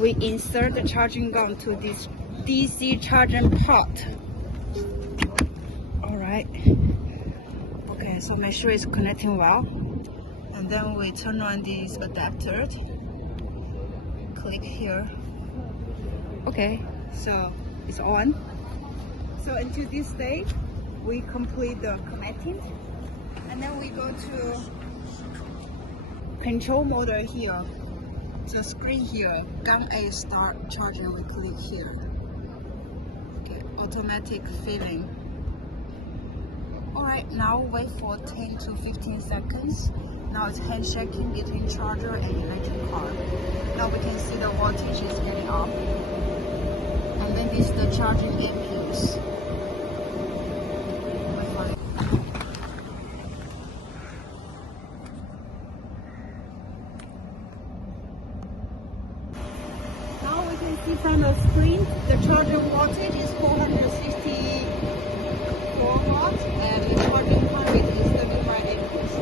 we insert the charging gun to this DC charging port. Alright. Okay, so make sure it's connecting well. And then we turn on this adapter. Click here. Okay, so it's on. So until this stage, we complete the connecting. And then we go to control motor here. The screen here, gun A start charging, we click here. Okay, automatic filling. Alright, now wait for 10 to 15 seconds. Now it's handshaking between charger and electric car. Now we can see the voltage is getting up. And then this is the charging amperes. Now we can see from the screen, the charger voltage is 464 watts and the charging current is 35 amperes.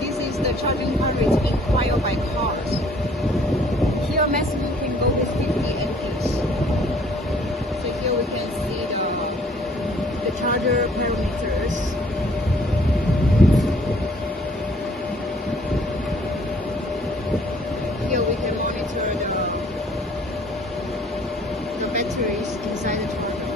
This is the charging current required by cars. Here maximum can go with 50 amperes. So here we can see the charger parameters. Here we can monitor the batteries inside the charger.